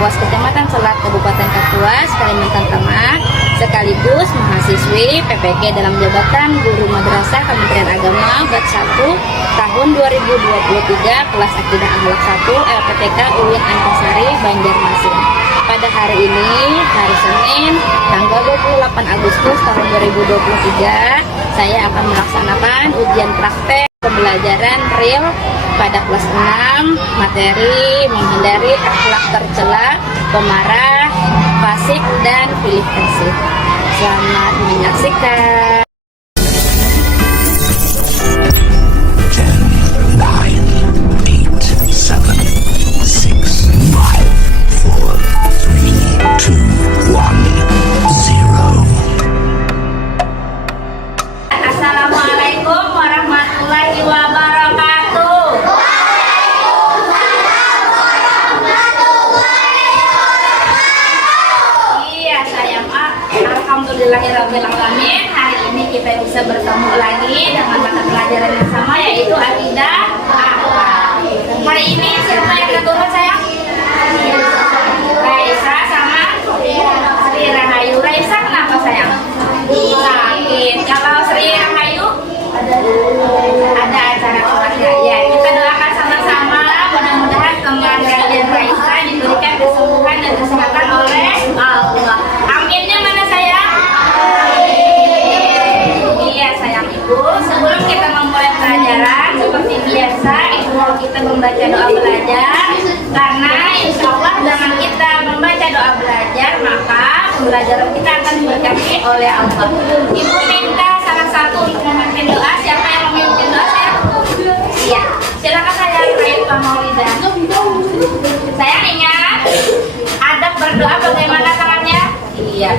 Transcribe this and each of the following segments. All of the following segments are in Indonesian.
Kapuas, Kecamatan Selat, Kabupaten Kapuas, Kalimantan Tengah, sekaligus mahasiswi PPG dalam jabatan Guru Madrasah Kementerian Agama Bat 1 tahun 2023 kelas Akidah Akhlak 1 LPTK UIN Antasari Banjarmasin. Pada hari ini, hari Senin, tanggal 28 Agustus tahun 2023, saya akan melaksanakan ujian praktek pembelajaran real pada kelas 6, materi menghindari akhlak tercela, pemarah, fasik, dan pilih kasih. Selamat menyaksikan. 10, 9, 8, 7, 6, 5, 4, 3, 2, 1, 0. Assalamualaikum warahmatullahi wabarakatuh. Iya sayang, alhamdulillahirabbil alamin. Hari ini kita bisa bertemu lagi dengan mata pelajaran yang sama, yaitu akidah akhlak. Hari ini siapa yang keturun sayang? Raisa sama Sri Rahayu. Raisa kenapa sayang? Sakit. Kalau Sri Rahayu ada acara keluarga. Ya, kita doakan sama-sama, mudah-mudahan kembaran kalian Raisa diberikan kesembuhan dan kesehatan oleh Allah. Aminnya mana sayang? Iya sayang ibu. Sebelum kita memulai pelajaran, seperti biasa ibu kita membaca doa belajar. Karena insya Allah dengan kita membaca doa belajar, maka pembelajaran kita akan diberkati oleh Allah. Ibu minta salah satu untuk memimpin doa. Siapa yang memimpin doa sayang? Iya, silakan saya Raifah Maulida. Saya ingat adab berdoa bagaimana tangannya? Iya,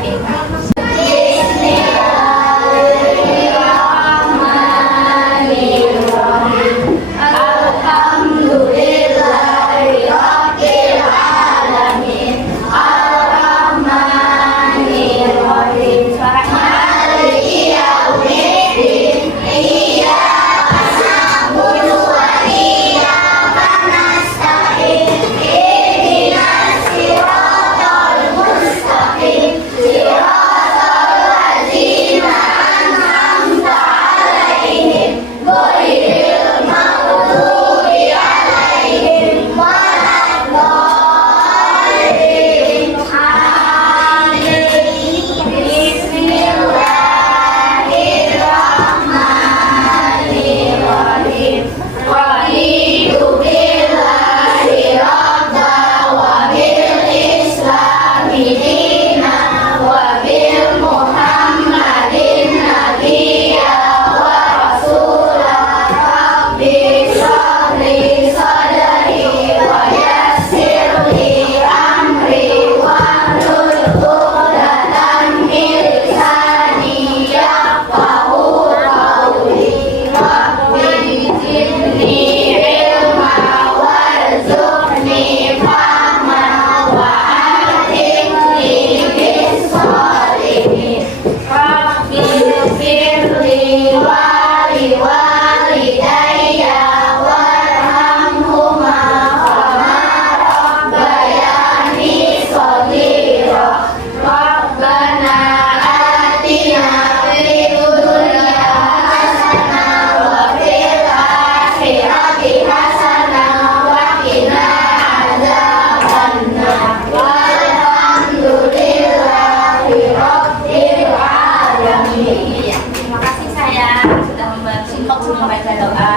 membaca doa.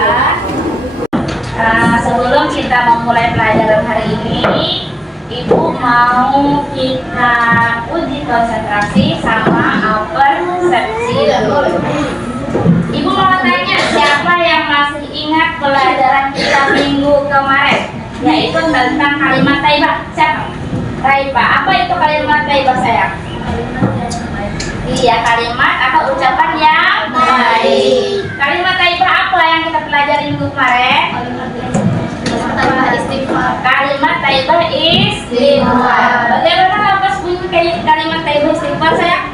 Sebelum kita memulai pelajaran hari ini, ibu mau kita uji konsentrasi sama persepsi dulu. Ibu mau tanya, siapa yang masih ingat pelajaran kita minggu kemarin, yaitu tentang kalimat thayyibah? Siapa? Raifah. Apa itu kalimat thayyibah sayang? Iya, kalimat atau ucapan yang baik. Kalimat thayyibah apa yang kita pelajari minggu kemarin? Kalimat thayyibah istighfar. Bagaimana lepas bunyi kalimat thayyibah istighfar sayang?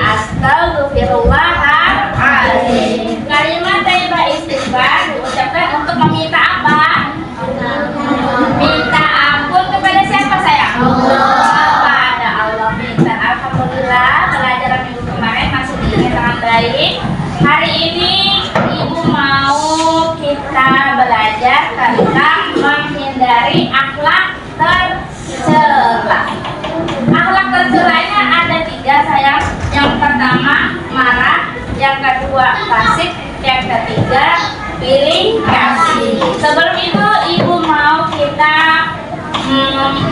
Astagfirullahaladzim. Kalimat thayyibah istighfar diucapkan untuk meminta apa? Minta akhlak tercela. Akhlak tercelanya ada 3 sayang. Yang pertama marah, yang kedua fasik, yang ketiga pilih kasih. Sebelum itu ibu mau kita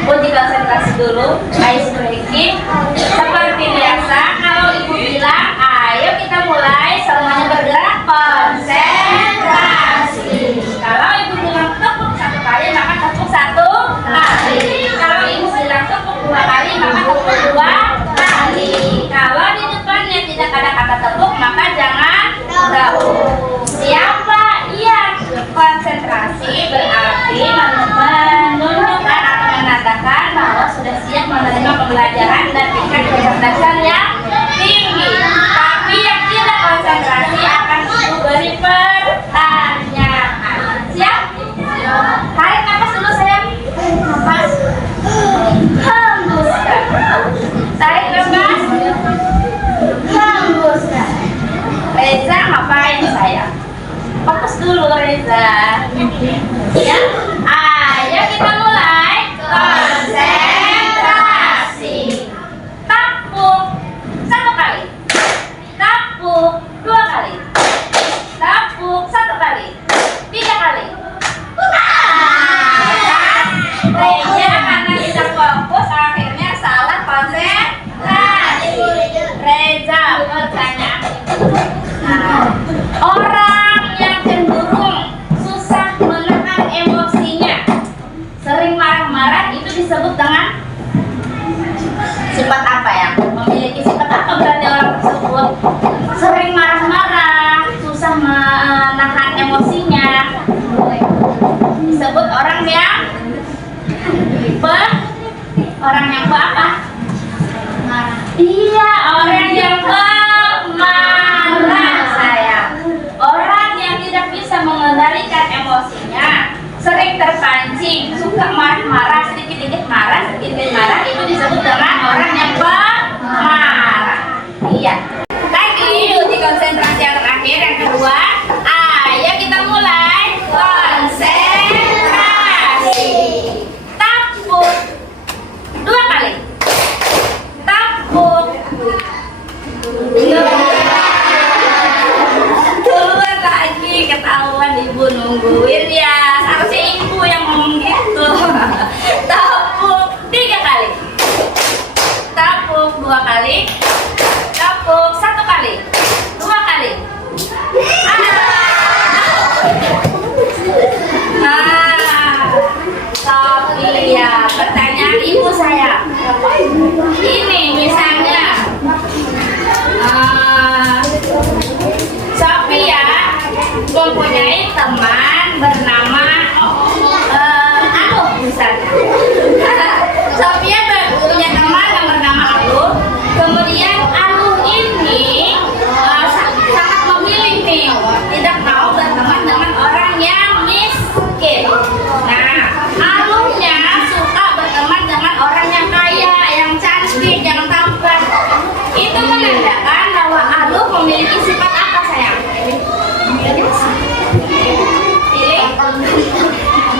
uji konsentrasi dulu, ice breaking. Seperti biasa, kalau ibu bilang ayo kita mulai, semuanya bergerak, konsentrasi. Kalau ibu bilang tepuk 1 kali, maka tepuk 1 kali. Kalau ibu bilang tepuk 2 kali, maka tepuk 2 kali. Kalau di depannya tidak ada kata tepuk, maka jangan tepuk. Siapa yang konsentrasi berarti menunjukkan atau menandakan bahwa sudah siap menerima pembelajaran dan tingkat kecerdasan yang tinggi. Tapi yang tidak konsentrasi akan ibu beri pertanyaan. Siap? Tarik nafas dulu sayang. Nafas. Hembuskan. Tarik nafas. Hembuskan. Reza ngapain sayang? Fokus dulu Reza. Ya, ayo kita mulai konsentrasi. Tepuk 1 kali, tepuk 2 kali, tepuk 1 kali, 3 kali. Reza karena tidak fokus akhirnya salah konsentrasi. Reza pertanyaan. Orang yang cenderung susah menahan emosinya, sering marah-marah, itu disebut dengan sifat apa ya? Memiliki sifat apa berarti orang tersebut? Sering marah-marah, susah menahan emosinya, disebut orang yang apa? Iya, orang yang pemarah sayang. Orang yang tidak bisa mengendalikan emosinya, sering terpancing, suka marah-marah, sedikit-sedikit marah, itu disebut dengan orang yang pemarah. Iya. Lagi uji konsentrasi yang terakhir, yang kedua. Ayo kita mulai konsentrasi. Tepuk 2 kali. Tepuk 2 keluar lagi, ketahuan ibu nungguin ya. Harusnya ibu yang ngomong gitu. Tepuk 3 kali. Tepuk 2 kali. Tepuk 1 kali. 2 kali. Tapi ya, pertanyaan ibu saya. Ini misalnya Sophia mempunyai teman bernama Aluh misalnya. Sophia punya teman yang bernama Aluh. Kemudian Aluh ini sangat memilih nih, tidak mau berteman dengan orang yang miskin. Nah, Aluhnya suka berteman dengan orang yang kaya, yang cantik, yang tampan. Itu menandakan bahwa Aluh memiliki sifat apa sayang?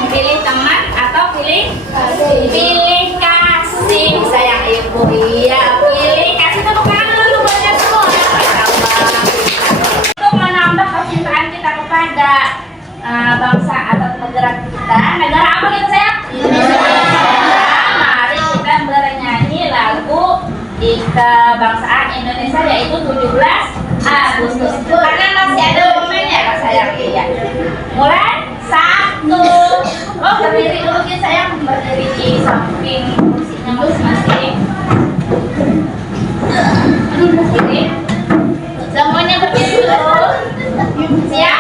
Pilih teman atau pilih kasih sayang ibu. Iya, pilih kasih. Tepuk tangan dulu banyak semua. Untuk menambah kecintaan kita kepada bangsa atau negara kita. Negara apa gitu sayang? Mari kita bernyanyi lagu kebangsaan Indonesia, yaitu 17 Agustus. Karena masih ada momennya Kak sayang. Iya. Mulai 1. Oh, berdiri dulu ya sayang, berdiri di samping kursinya masing-masing. Berdiri. Semuanya berdiri dulu. Siap?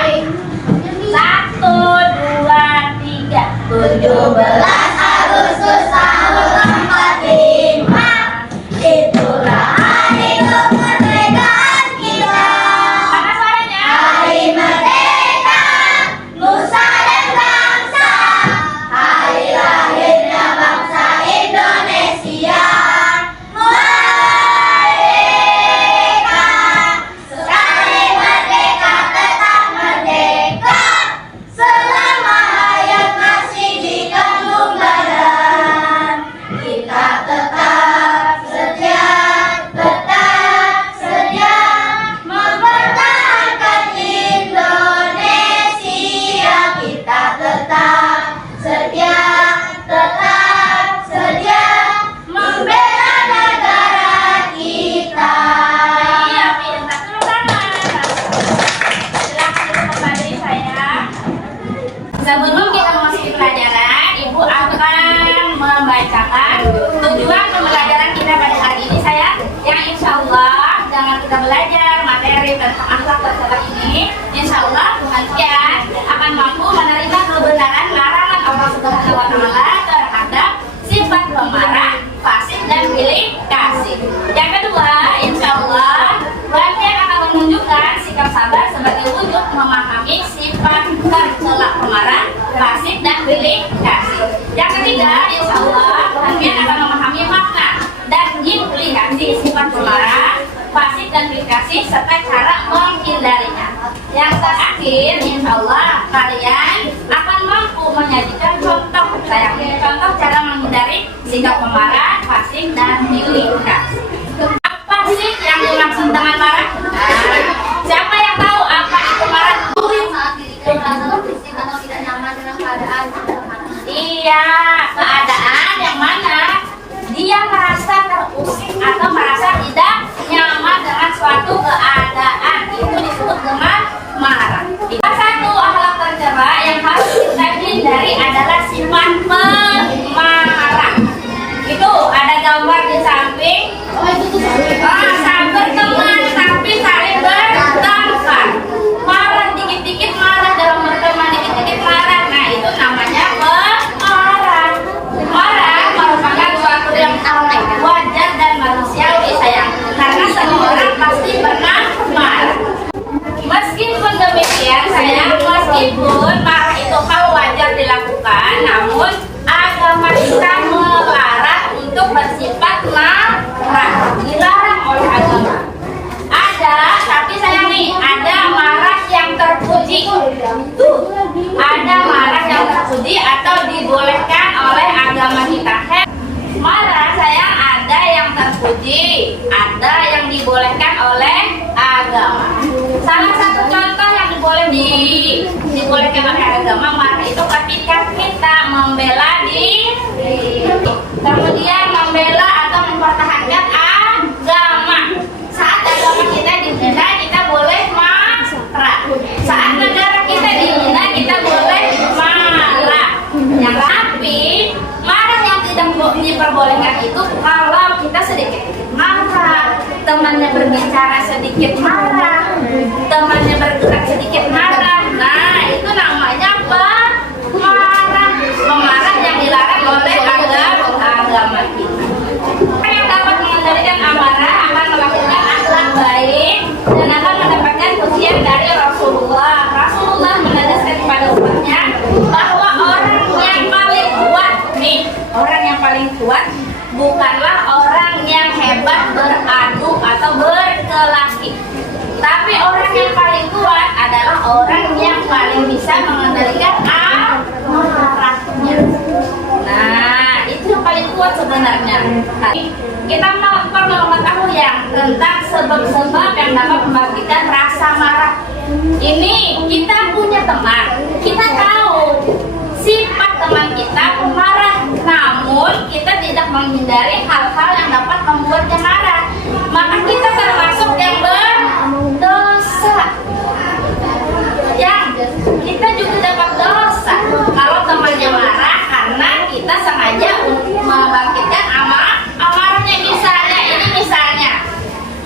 1, 2, 3. 17 Agustus tahun 45. Itulah hari kemerdekaan kita. Mana suaranya? Hari merdeka, nusa dan bangsa. Hari lahirnya insya Allah kalian akan memahami makna dan implikasi sifat pemarah, fasik dan implikasi serta cara menghindarinya. Yang terakhir, insya Allah kalian akan mampu menyajikan contoh contoh cara menghindari sikap pemarah, fasik dan implikasi. Apa sih yang dimaksud dengan marah? Siapa yang tahu apa itu marah? Iya, keadaan yang mana dia merasa terusik atau merasa tidak nyaman dengan suatu keadaan, itu disebut dengan marah. Salah satu akhlak tercela yang harus kita hindari adalah sifat pemarah. Itu ada gambar di samping. Berteman tapi saling bertengkar. Marah dikit-dikit marah, dalam berteman dikit-dikit marah. Nah, itu namanya pemarah. Marah merupakan suatu yang wajar dan manusiawi sayang. Karena semua orang pasti pernah marah. Meskipun demikian sayang, meskipun marah itu hal wajar dilakukan, namun agama kita melarang untuk bersifat marah. Dilarang oleh agama. Ada, tapi sayang nih, ada marah yang terpuji. Ada marah yang terpuji atau dibolehkan oleh agama kita. Marah sayang ada yang terpuji, ada yang dibolehkan oleh agama. Salah satu contoh yang dibolehkan oleh agama marah itu ketika kita membela diri, kemudian membela atau mempertahankan agama. Saat agama kita dihina, kita boleh marah. Saat negara kita dihina, kita boleh marah. Yang tapi marah yang tidak diperbolehkan itu kalau kita sedikit marah, temannya berbicara sedikit marah, temannya bergerak sedikit marah. Nah, itu namanya pemarah. Pemarah yang dilarang oleh agama kita. Orang yang dapat mengendalikan amarah akan melakukan akhlak baik dan akan mendapatkan pujian dari Rasulullah. Rasulullah menegaskan kepada umatnya bahwa orang yang paling kuat nih, orang yang paling kuat bukanlah orang yang hebat beradu atau berkelahi, tapi orang yang paling kuat adalah orang yang paling bisa mengendalikan amarahnya. Nah, itu yang paling kuat sebenarnya. Kita perlu mengetahui yang tentang sebab-sebab yang dapat membangkitkan rasa marah. Ini kita punya teman, kita tahu sifat teman kita pemarah, namun kita tidak menghindari hal-hal yang dapat membuatnya marah. Maka kita termasuk yang berdosa. Yang kita juga dapat dosa kalau temannya marah karena kita sengaja membangkitkan amarahnya.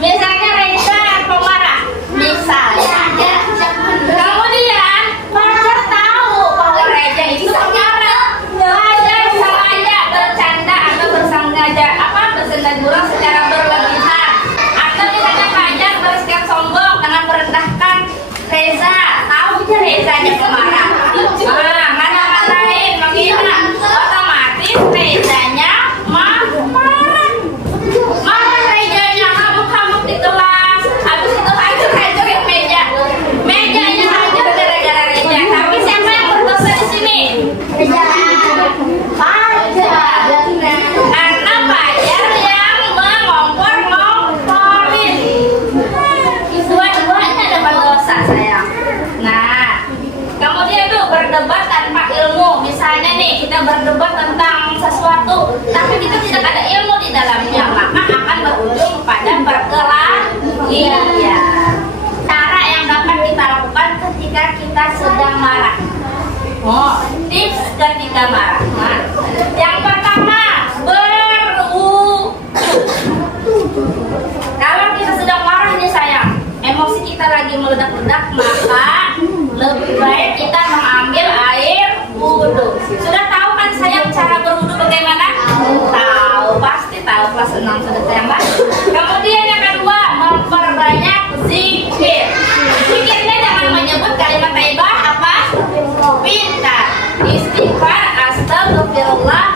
Misalnya Reza pemarah, misalnya. Kemudian Fajar tahu bahwa Reza itu pemarah. Fajar sengaja bercanda atau bersengaja bersenda gurau secara berlebihan. Atau misalnya Fajar bersikap sombong karena merendahkan Reza. Tahu dia Rezanya pemarah. Mana-manain, menghina. Otomatis Rezanya marah. Marah Rezanya ngamuk-ngamuk di kelas. Habis itu hancur-hancurin meja. Mejanya hancur gara-gara Reza. Tapi siapa yang berdosa di sini? Reza. Fajar. Karena Fajar yang mengompor-ngomporin. Dua-duanya dapat dosa sayang. Nah, kemudian tuh berdebat tanpa ilmu. Misalnya nih, kita berdebat tentang sesuatu, tapi kita tidak ada ilmu di dalamnya, maka akan berujung pada perkelahian. Cara yang dapat kita lakukan ketika kita sedang marah. Tips ketika marah. Nah, yang pertama, berwudu. Kalau kita sedang marah nih sayang, emosi kita lagi meledak-ledak, maka lebih baik kita mengambil air wudhu. Sudah tahu kan sayang cara berwudhu bagaimana? Tahu, pasti tahu kelas 6 sudah sayang kan? Kemudian yang kedua, memperbanyak zikir. Zikirnya jangan menyebut kalimat thayyibah apa? Pintar. Istighfar, astagfirullah,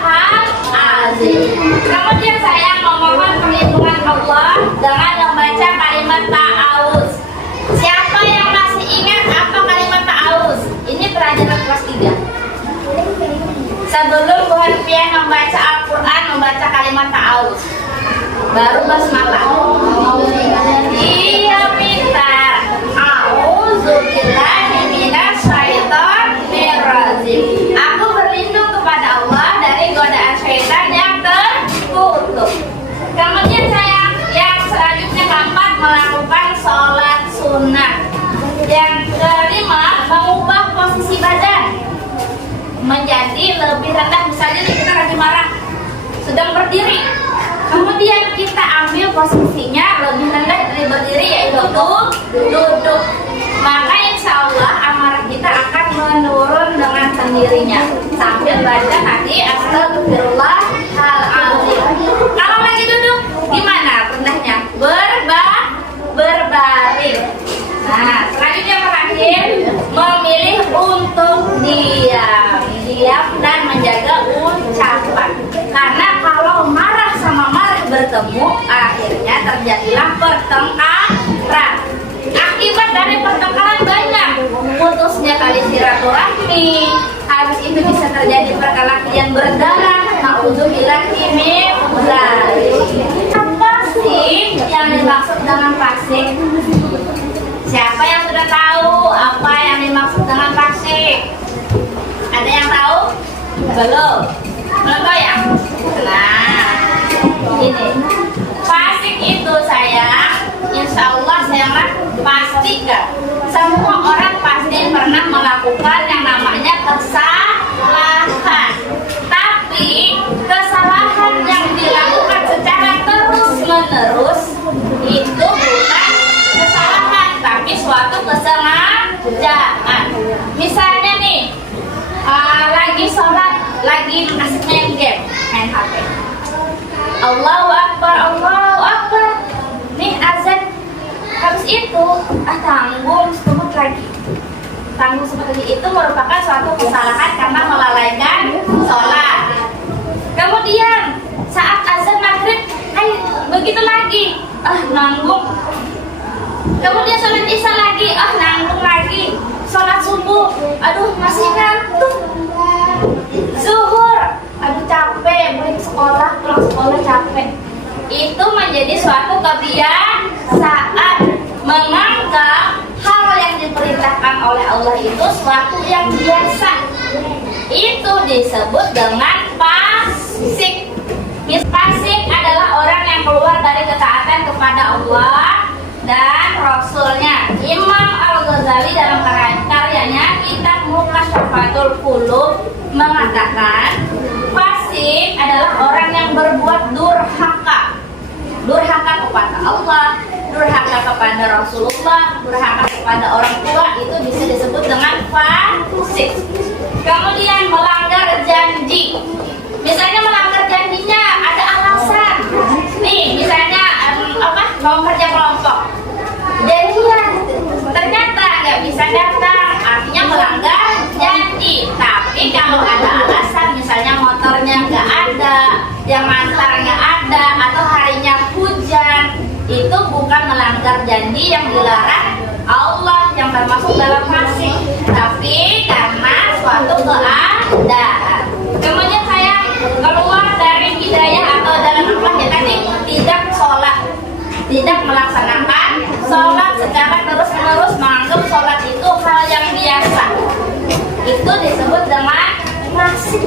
Sebelum Bu Hanfiah membaca Al-Quran, membaca kalimat ta'awuz, baru basmalah. Dia minta a'udzubillahi minasyaitonir rajim. Aku berlindung kepada Allah dari godaan syaitan yang terkutuk. Kemudian yang selanjutnya keempat, melakukan sholat sunnah. Yang kelima, mengubah posisi badan menjadi lebih rendah. Misalnya kita lagi marah, sedang berdiri, kemudian kita ambil posisinya lebih rendah dari berdiri, yaitu duduk. Maka insya Allah amarah kita akan menurun dengan sendirinya sambil baca tadi astagfirullahaladzim. Kalau lagi duduk gimana rendahnya? Berbaring. Nah, selanjutnya terakhir, memilih untuk diam dan menjaga ucapan. Karena kalau marah sama marah bertemu, akhirnya terjadilah pertengkaran. Akibat dari pertengkaran banyak, putusnya tali silaturahmi, habis itu bisa terjadi perkelahian berdarah. Nauzubillahi min dzalik. Apa sih yang dimaksud dengan fasik? Siapa yang sudah tahu apa yang dimaksud dengan fasik? Ada yang tahu? Belum tahu ya? Nah, ini fasik itu sayang, insya Allah sayang pastikan semua orang pasti pernah melakukan yang namanya kesalahan. Tapi kesalahan yang dilakukan secara terus-menerus itu bukan kesalahan, tapi suatu kesengajaan. Misalnya nih, lagi sholat, lagi asik main game, main HP. Allahu Akbar, Allahu Akbar. Nih azan. Habis itu, tanggung sebentar lagi. Tanggung sebentar lagi itu merupakan suatu kesalahan karena melalaikan sholat. Kemudian saat azan maghrib, begitu lagi, nanggung. Kemudian sholat isya lagi, nanggung lagi. Sholat subuh, aduh masih ngantuk. Zuhur, aduh capek, balik sekolah, pulang sekolah capek. Itu menjadi suatu kebiasaan, menganggap hal yang diperintahkan oleh Allah itu suatu yang biasa. Itu disebut dengan fasik. Fasik adalah orang yang keluar dari ketaatan kepada Allah dan Rasulnya. Imam Al-Ghazali dalam karyanya Kitab Mukashafatul Qulub mengatakan fasik adalah orang yang berbuat durhaka kepada Allah, durhaka kepada Rasulullah, durhaka kepada orang tua, itu bisa disebut dengan fasik. Kemudian melanggar janji. Misalnya melanggar janjinya ada alasan. Nih, misalnya mau kerja kelompok. Janjian, ternyata nggak bisa datang, artinya melanggar janji. Tapi kalau ada alasan, misalnya motornya nggak ada, yang ngantarnya ada, atau harinya hujan, itu bukan melanggar janji yang dilarang Allah, yang termasuk dalam fasik, tapi karena suatu keadaan. Kemudian saya keluar dari hidayah atau dalam apa ya tadi, tidak sholat, tidak melaksanakan sholat secara terus-menerus, menganggap sholat itu hal yang biasa. Itu disebut dengan fasik.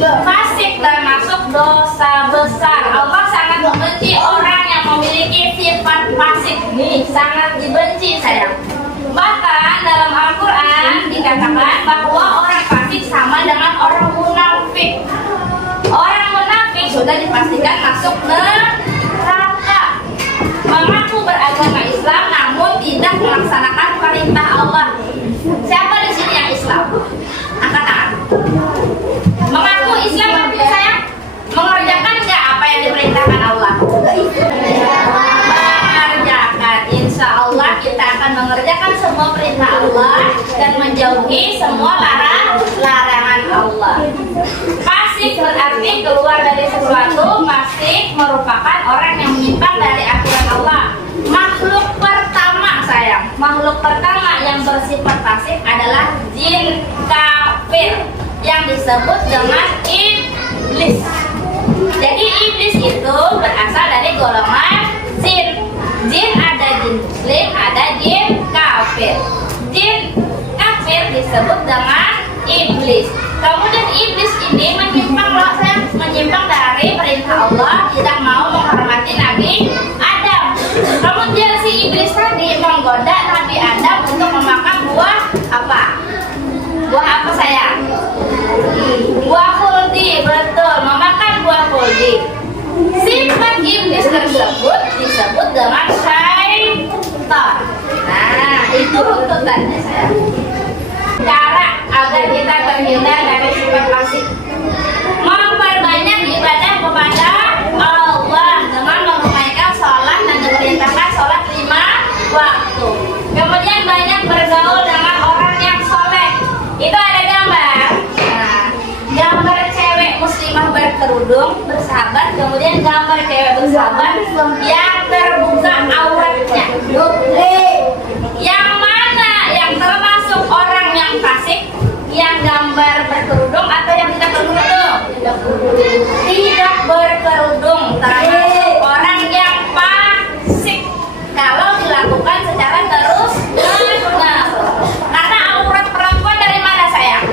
Fasik termasuk dosa besar. Allah sangat membenci orang yang memiliki sifat fasik. Nih, sangat dibenci sayang. Bahkan dalam Al-Quran dikatakan bahwa orang fasik sama dengan orang munafik. Orang munafik sudah dipastikan masuk neraka. Mengaku beragama Islam namun tidak melaksanakan perintah Allah. Siapa di sini yang Islam? Angkat tangan. Mengaku Islam artinya saya mengerjakan nggak apa yang diperintahkan Allah? Mengerjakan. Insya Allah kita akan mengerjakan semua perintah Allah dan menjauhi semua larangan Allah. Fasik berarti keluar dari sesuatu. Fasik merupakan orang yang menyimpang dari aturan Allah. Makhluk pertama sayang, makhluk pertama yang bersifat fasik adalah jin kafir. yang disebut dengan iblis. Jadi iblis itu berasal dari golongan jin. Jin ada jin muslim, ada jin kafir. Jin kafir disebut dengan iblis. Kemudian iblis ini menyimpang dari perintah Allah, tidak mau menghormati Nabi Adam. Kemudian si iblis tadi menggoda Nabi Adam untuk memakan buah apa? Buah apa sayang? Buah khuldi, betul, memakan buah khuldi. Sifat iblis tersebut disebut dengan syaitan. Nah, itu tuntutannya sayang. Cara agar kita terhindar dari sifat fasik, memperbanyak ibadah kepada Allah dengan menunaikan sholat dan diperintahkan sholat 5 waktu. Kemudian banyak bergaul dengan orang yang soleh. Itu ada gambar. Nah, gambar cewek muslimah berkerudung bersahabat, kemudian gambar cewek bersahabat yang terbuka auratnya. Yang mana yang termasuk orang yang fasik? Yang gambar berkerudung atau yang tidak berkerudung? Tidak berkerudung, termasuk orang yang fasik kalau dilakukan secara terus menerus. Karena aurat perempuan dari mana sayang?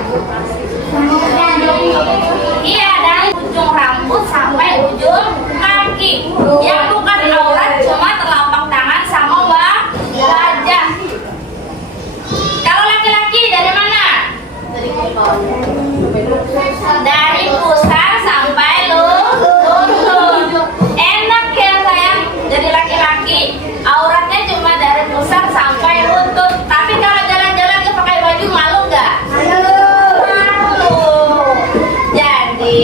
Iya, dari ujung rambut sampai ujung kaki. Yang bukan aurat cuma telapak tangan sama wajah. Kalau laki-laki dari mana? Dari pusar sampai lutut. Enak ya sayang. Jadi laki-laki auratnya cuma dari pusar sampai lutut. Tapi kalau jalan-jalan dia pakai baju malu nggak? Malu. Jadi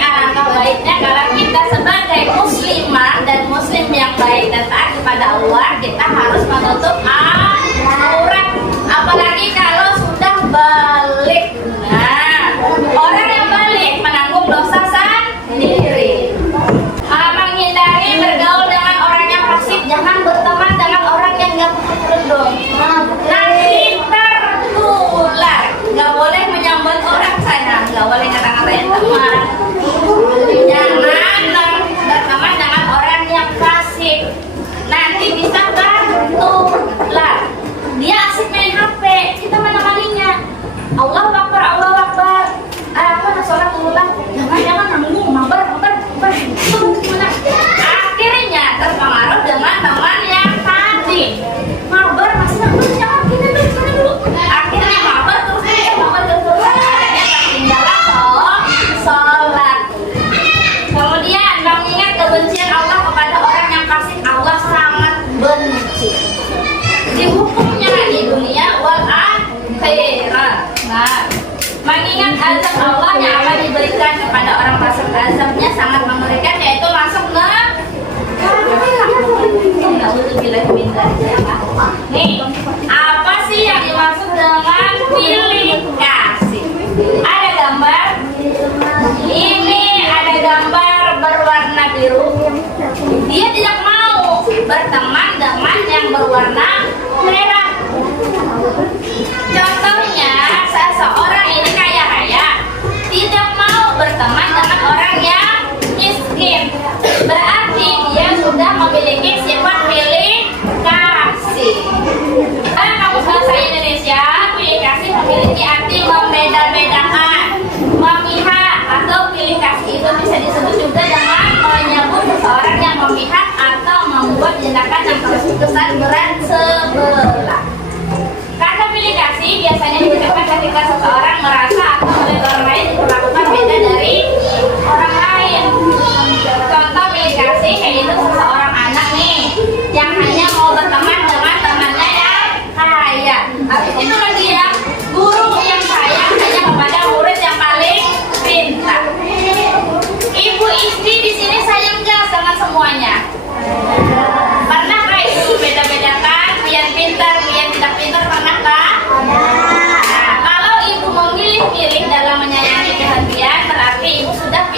alangkah baiknya kalau kita sebagai muslimah dan muslim yang baik dan taat kepada Allah, kita harus menutup aurat. Apalagi kalau sudah balik. Nah, orang yang balik menanggung dosa sendiri. Menghindari bergaul dengan orang yang fasik, jangan berteman dengan orang yang nggak pakai kerudung. Nanti tertular. Nggak boleh menyambut orang sayang, nggak boleh ngata-ngatain teman. Jangan berteman dengan orang yang fasik. Nanti bisa tertular. Dia asik main HP, kita menemaninya. Allahu Akbar, Allahu Akbar. Apa sholat ulang? Jangan nanggung, mabar. Itu gimana? Akhirnya terpengaruh dengan teman yang tadi. Mabar masih nanggung, jangan kita dulu. Akhirnya mabar terus. Ketinggalan sholat. Kemudian mengingat kebencian Allah kepada orang yang fasik, Allah sangat benci. Dihukumnya di dunia wal akhirat. Nah, mengingat azab Allah yang akan diberikan kepada orang fasik, azabnya sangat mengerikan, yaitu masuk neraka. Nih, apa sih yang dimaksud dengan pilih kasih? Ada gambar. Ini ada gambar berwarna biru. Dia tidak mau berteman dengan yang berwarna merah. Contohnya, seseorang ini kaya raya tidak mau berteman dengan orang yang miskin. Berarti dia sudah memiliki sifat pilih kasih. Dalam kamus bahasa Indonesia, pilih kasih memiliki arti membeda-bedakan, memihak, atau pilih kasih itu bisa disebut juga dengan menyebut seseorang yang memihak atau membuat tindakan yang terkesan berat sebelah. Kata pilih kasih biasanya digunakan ketika seseorang merasa atau melihat orang lain diperlakukan beda dari orang lain. Contoh pilih kasih yaitu seseorang anak nih yang hanya mau berteman dengan temannya yang kaya. Habis itu lagi ya, guru yang sayang hanya kepada murid yang paling pintar. Ibu istri di sini sayang nggak sama semuanya? Pernah kayak ibu beda-bedakan, biar pintar, biar tidak pintar, pernahkah? Nah, kalau ibu memilih-milih dalam menyayangi kehadiran, berarti ibu sudah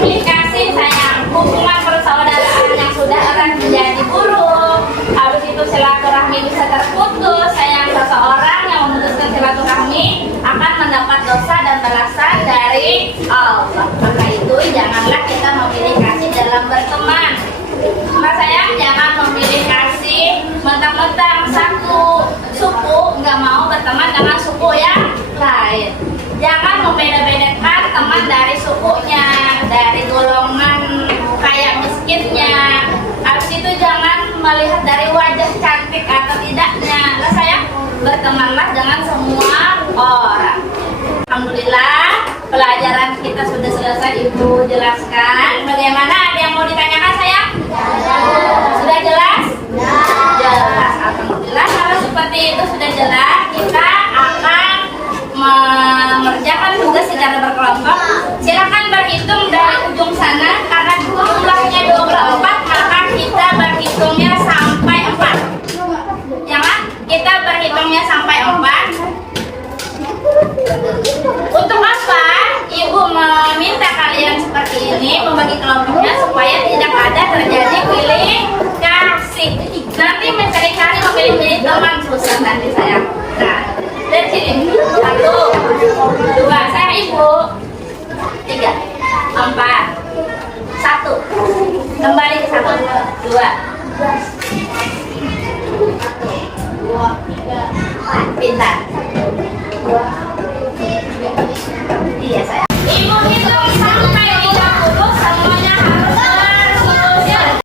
memilih kasih sayang, hubungan persaudaraan yang sudah erat menjadi buruk. Habis itu silaturahmi bisa terputus. Sayang, seseorang yang memutuskan silaturahmi akan mendapat dosa dan balasan dari Allah. Maka itu janganlah kita memilih kasih dalam berteman. Mas sayang, jangan memilih kasih mentang-mentang satu suku nggak mau berteman dengan suku yang lain. Jangan membeda-bedakan teman dari sukunya, dari golongan kaya miskinnya. Habis itu jangan melihat dari wajah cantik atau tidaknya. Nah sayang, bertemanlah dengan semua orang. Alhamdulillah, pelajaran kita sudah selesai. Ibu jelaskan. Bagaimana? Ada yang mau ditanyakan sayang? Sudah jelas? Jelas. Alhamdulillah, kalau seperti itu sudah jelas, kita akan mengerjakan tugas secara berkelompok. Silakan berhitung dari ujung sana. Karena jumlahnya 24, maka kita berhitungnya sampai 4. Jangan, kita berhitungnya sampai 4. Untuk apa Ibu meminta kalian seperti ini, membagi kelompoknya supaya tidak ada terjadi pilih kasih. Nanti mencari-cari memilih teman susah nanti sayang. Nah, dari sini 1, 2, saya Ibu 3, 4, 1, kembali ke 1, 2, 4, pintar. Iya sayang. Ibu hitung sampai 30, semuanya harus bersih.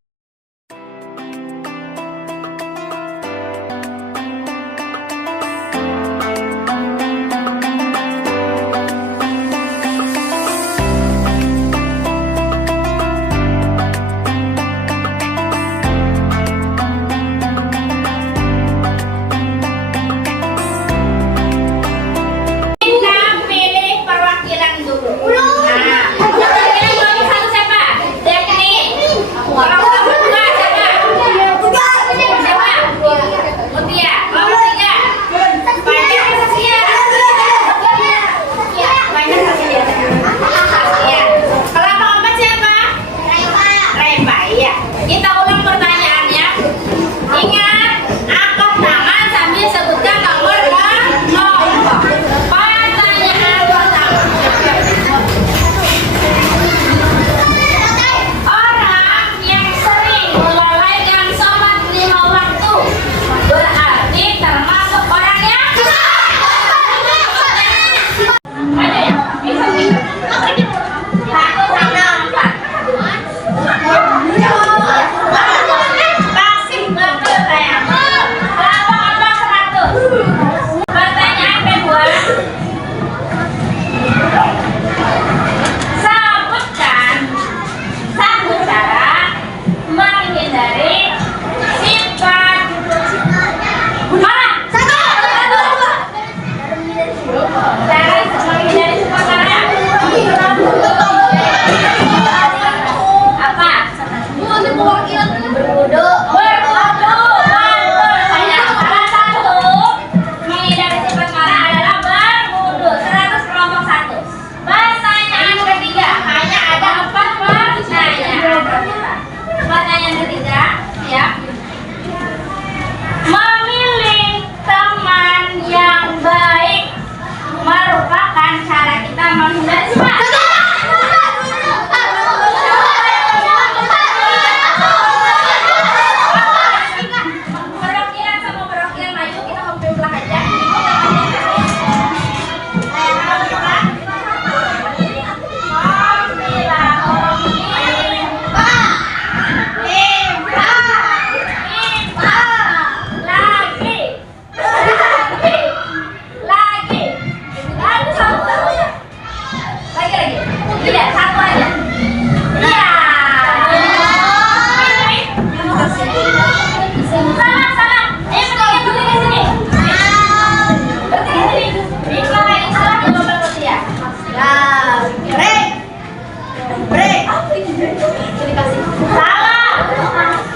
Salah.